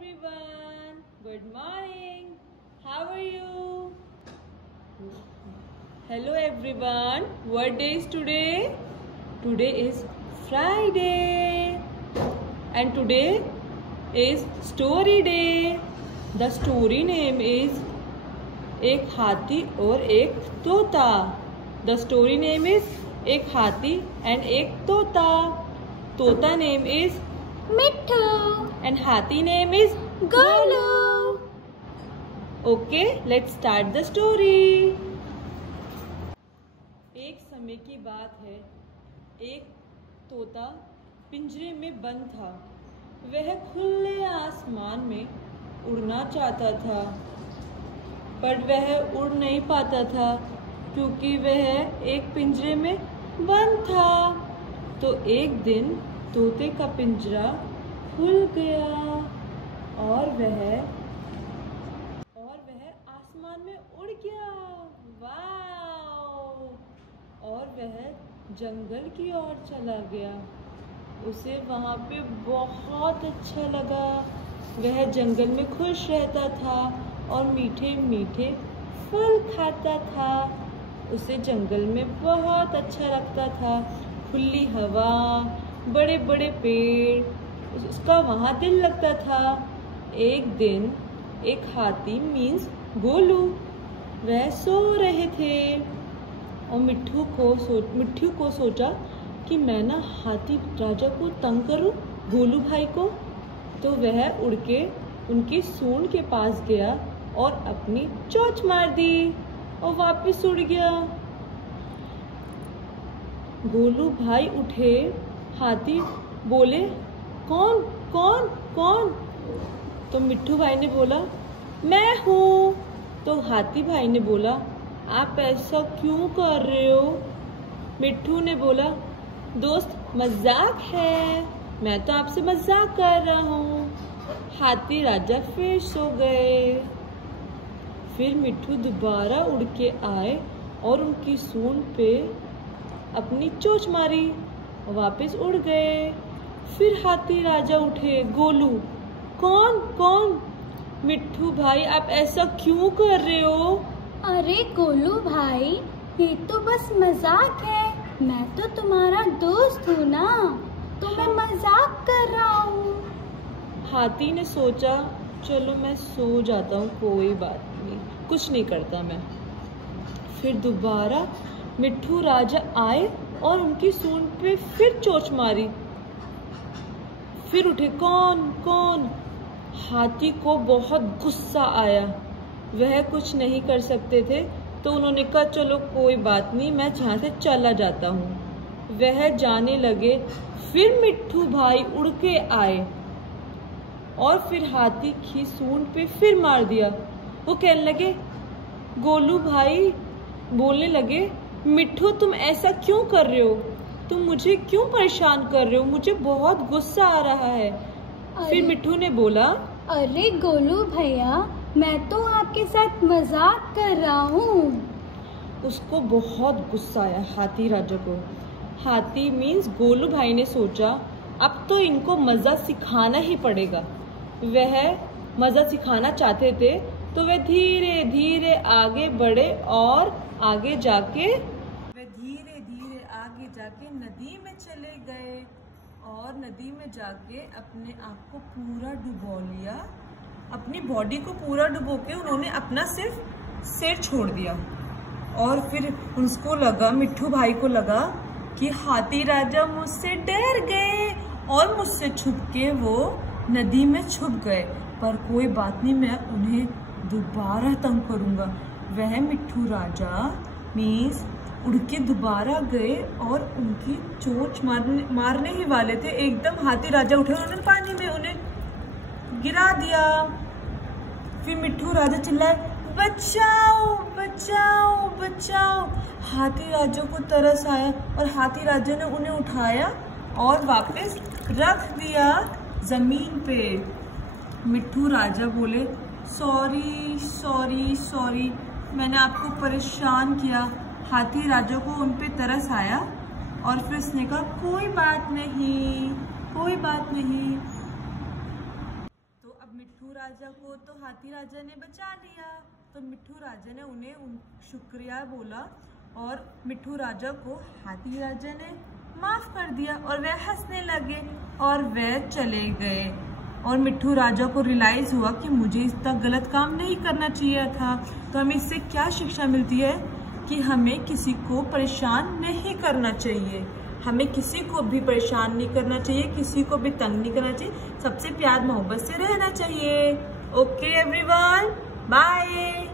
everyone. Good morning. How are you? Hello everyone. What day is today? Today is Friday. And today is story day. The story name is एक हाथी और एक तोता. The story name is एक हाथी and एक तोता. तोता name is मिट्ठू and हाथी name is Golu. Okay, let's start the story. एक समय की बात है. एक तोता पिंजरे में बंद था. वह खुले आसमान में उड़ना चाहता था, पर वह उड़ नहीं पाता था क्योंकि वह एक पिंजरे में बंद था. तो एक दिन तोते का पिंजरा खुल गया और वह आसमान में उड़ गया. वाव! और वह जंगल की ओर चला गया. उसे वहाँ पे बहुत अच्छा लगा. वह जंगल में खुश रहता था और मीठे मीठे फल खाता था. उसे जंगल में बहुत अच्छा लगता था. खुली हवा, बड़े बड़े पेड़, उसका वहाँ दिल लगता था. एक दिन एक हाथी मीन्स गोलू, वह सो रहे थे और मिट्ठू को सोचा कि मैं ना हाथी राजा को तंग करूं, गोलू भाई को. तो वह उड़ के उनकी सूंड के पास गया और अपनी चोंच मार दी और वापस उड़ गया. गोलू भाई उठे. हाथी बोले, कौन कौन कौन? तो मिट्ठू भाई ने बोला, मैं हूँ. तो हाथी भाई ने बोला, आप ऐसा क्यों कर रहे हो? मिट्ठू ने बोला, दोस्त मजाक है, मैं तो आपसे मजाक कर रहा हूँ. हाथी राजा फिर सो गए. फिर मिट्ठू दोबारा उड़ के आए और उनकी सूंड पे अपनी चोंच मारी, वापस उड़ गए. फिर हाथी राजा उठे. गोलू, कौन कौन? मिट्ठू भाई, आप ऐसा क्यों कर रहे हो? अरे गोलू भाई, ये तो बस मजाक है. मैं तो तुम्हारा दोस्त हूँ ना, तो मैं मजाक कर रहा हूँ. हाथी ने सोचा, चलो मैं सो जाता हूँ, कोई बात नहीं, कुछ नहीं करता मैं. फिर दोबारा मिट्ठू राजा आए और उनकी सूंड पे फिर चोंच मारी. फिर उठे. कौन कौन? हाथी को बहुत गुस्सा आया. वह कुछ नहीं कर सकते थे, तो उन्होंने कहा, चलो कोई बात नहीं, मैं यहाँ से चला जाता हूँ. वह जाने लगे. फिर मिट्ठू भाई उड़ के आए और फिर हाथी की सूंड पे फिर मार दिया. वो कहने लगे, गोलू भाई बोलने लगे, मिट्ठू तुम ऐसा क्यों कर रहे हो? तुम मुझे क्यों परेशान कर रहे हो? मुझे बहुत गुस्सा आ रहा है. फिर मिट्ठू ने बोला, अरे गोलू भैया, मैं तो आपके साथ मजाक कर रहा हूँ. उसको बहुत गुस्सा आया हाथी राजा को. हाथी मीन्स गोलू भाई ने सोचा, अब तो इनको मजा सिखाना ही पड़ेगा. वह मजा सिखाना चाहते थे, तो वह धीरे धीरे आगे बढ़े और आगे जाके नदी में चले गए और नदी में जाके अपने आप को पूरा डुबो लिया. अपनी बॉडी को पूरा डुबो के उन्होंने अपना सिर्फ सिर छोड़ दिया. और फिर उसको लगा, मिट्ठू भाई को लगा कि हाथी राजा मुझसे डर गए और मुझसे छुप के वो नदी में छुप गए. पर कोई बात नहीं, मैं उन्हें दोबारा तंग करूंगा. वह मिट्ठू राजा मीन्स उड़ के दोबारा गए और उनकी चोंच मारने ही वाले थे. एकदम हाथी राजा उठे, उन्होंने पानी में उन्हें गिरा दिया. फिर मिट्ठू राजा चिल्लाए, बचाओ बचाओ बचाओ. हाथी राजा को तरस आया और हाथी राजा ने उन्हें उठाया और वापस रख दिया जमीन पे. मिट्ठू राजा बोले, सॉरी सॉरी सॉरी, मैंने आपको परेशान किया. हाथी राजा को उन पे तरस आया और फिर उसने कहा, कोई बात नहीं, कोई बात नहीं. तो अब मिट्ठू राजा को तो हाथी राजा ने बचा लिया। तो मिट्ठू राजा ने उन्हें शुक्रिया बोला और मिट्ठू राजा को हाथी राजा ने माफ कर दिया और वह हंसने लगे और वह चले गए। और मिट्ठू राजा को रियलाइज हुआ कि मुझे इतना गलत काम नहीं करना चाहिए था। तो हमें इससे क्या शिक्षा मिलती है कि हमें किसी को परेशान नहीं करना चाहिए, हमें किसी को भी परेशान नहीं करना चाहिए, किसी को भी तंग नहीं करना चाहिए, सबसे प्यार मोहब्बत से रहना चाहिए। Okay everyone, bye.